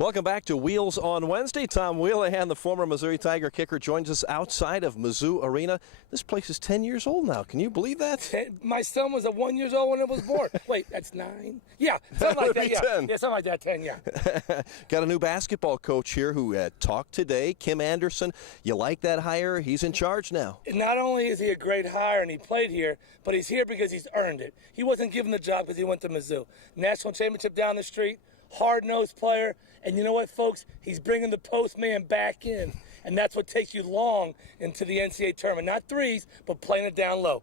Welcome back to Wheels on Wednesday. Tom Wheelahan, the former Missouri Tiger kicker, joins us outside of Mizzou Arena. This place is 10 years old now. Can you believe that? My son was 1 year old when it was born. Wait, that's 9? Yeah, something like that. Yeah. 10. Yeah, something like that. 10. Yeah. Got a new basketball coach here who talked today, Kim Anderson. You like that hire? He's in charge now. Not only is he a great hire and he played here, but he's here because he's earned it. He wasn't given the job because he went to Mizzou. National championship down the street, hard-nosed player. And you know what, folks? He's bringing the postman back in. And that's what takes you long into the NCAA tournament. Not threes, but playing it down low.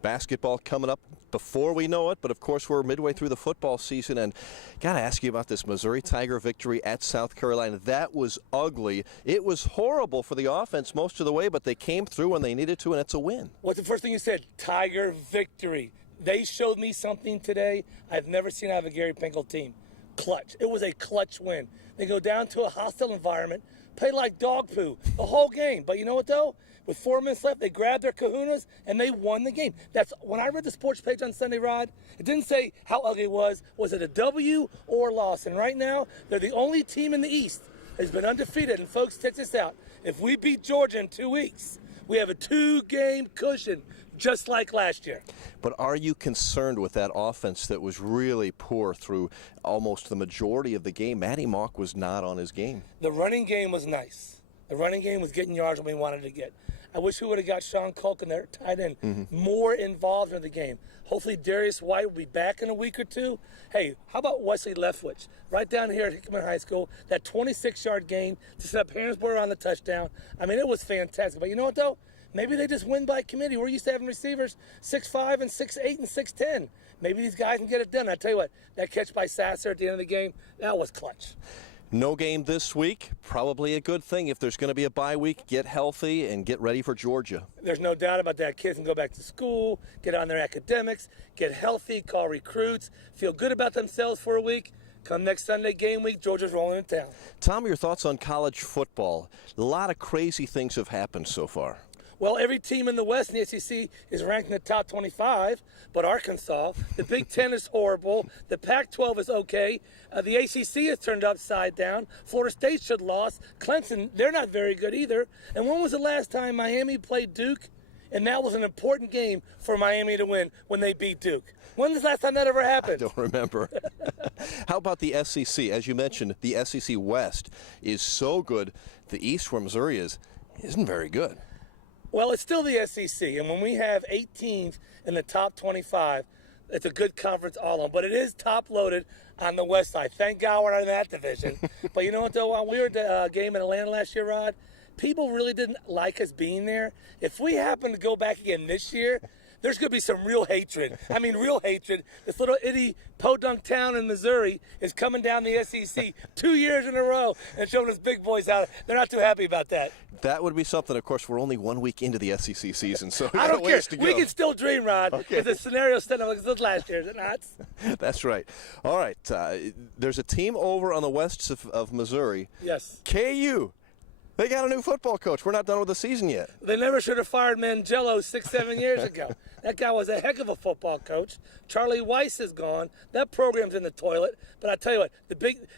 Basketball coming up before we know it, but of course we're midway through the football season, and got to ask you about this Missouri Tiger victory at South Carolina. That was ugly. It was horrible for the offense most of the way, but they came through when they needed to, and it's a win. What's the first thing you said? Tiger victory. They showed me something today I've never seen out of a Gary Pinkel team. Clutch. It was a clutch win. They go down to a hostile environment, play like dog poo the whole game. But you know what, though? With 4 minutes left, they grabbed their kahunas, and they won the game. That's when I read the sports page on Sunday, Rod, it didn't say how ugly it was. Was it a W or a loss? And right now, they're the only team in the East that's been undefeated. And, folks, check this out. If we beat Georgia in 2 weeks, we have a 2-game cushion, just like last year. But are you concerned with that offense that was really poor through almost the majority of the game? Matty Mock was not on his game. The running game was nice. The running game was getting yards when we wanted to get. I wish we would have got Sean Culkin, their tight end, more involved in the game. Hopefully Darius White will be back in a week or two. Hey, how about Wesley Leftwich? Right down here at Hickman High School, that 26-yard gain to set up Harrisburg on the touchdown. I mean, it was fantastic. But you know what, though? Maybe they just win by committee. We're used to having receivers 6'5" and 6'8" and 6'10". Maybe these guys can get it done. I tell you what, that catch by Sasser at the end of the game, that was clutch. No game this week. Probably a good thing. If there's going to be a bye week, get healthy and get ready for Georgia. There's no doubt about that. Kids can go back to school, get on their academics, get healthy, call recruits, feel good about themselves for a week. Come next Sunday, game week, Georgia's rolling in town. Tom, your thoughts on college football? A lot of crazy things have happened so far. Well, every team in the West in the SEC is ranked in the top 25, but Arkansas, the Big Ten is horrible, the Pac-12 is okay, the ACC is turned upside down, Florida State should have lost, Clemson, they're not very good either. And when was the last time Miami played Duke? And that was an important game for Miami to win when they beat Duke. When was the last time that ever happened? I don't remember. How about the SEC? As you mentioned, the SEC West is so good. The East, where Missouri is, isn't very good. Well, it's still the SEC, and when we have 8 teams in the top 25, it's a good conference all on. But it is top-loaded on the West side. Thank God we're not in that division. But you know what, though? When we were at the game in Atlanta last year, Rod, people really didn't like us being there. If we happen to go back again this year, there's going to be some real hatred. I mean, real hatred. This little itty podunk town in Missouri is coming down the SEC 2 years in a row and showing us big boys out. They're not too happy about that. That would be something. Of course, we're only 1 week into the SEC season, so I don't care. To go. We can still dream, Rod. Okay. If the scenario set up like this last year, is it not? That's right. All right. There's a team over on the west of Missouri. Yes. KU. They got a new football coach. We're not done with the season yet. They never should have fired Mangello 6-7 years ago. That guy was a heck of a football coach. Charlie Weiss is gone. That program's in the toilet. But I tell you what,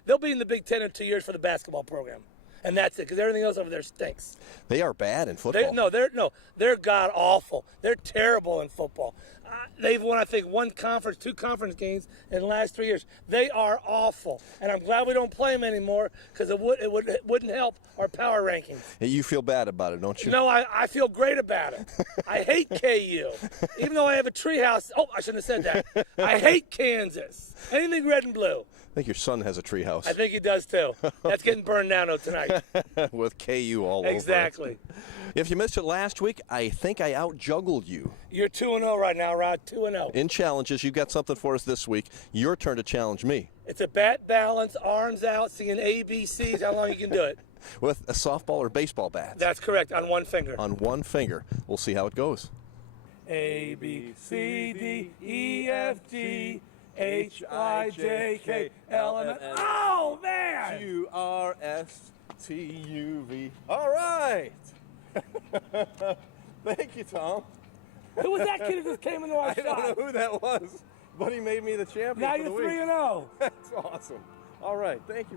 they'll be in the Big Ten in 2 years for the basketball program. And that's it, because everything else over there stinks. They are bad in football. They're god awful. They're terrible in football. They've won, I think, 2 conference games in the last 3 years. They are awful, and I'm glad we don't play them anymore because it wouldn't help our power rankings. You feel bad about it, don't you? No, I feel great about it. I hate KU, even though I have a treehouse. Oh, I shouldn't have said that. I hate Kansas. Anything red and blue. I think your son has a treehouse. I think he does too. That's getting burned down tonight. With KU all over. Exactly. If you missed it last week, I think I out-juggled you. You're 2-0 right now, Rod. 2-0. In challenges, you've got something for us this week. Your turn to challenge me. It's a bat balance, arms out, singing ABCs. How long you can do it? With a softball or baseball bat. That's correct. On one finger. On one finger. We'll see how it goes. A, B, C, D, E, F, G, H, I, J, K, L, M, N. Oh, man! Q, R, S, T, U, V. All right. Thank you, Tom. Who was that kid who just came into our shot? I don't know who that was, but he made me the champion. Now for the you're week. 3-0. That's awesome. All right. Thank you.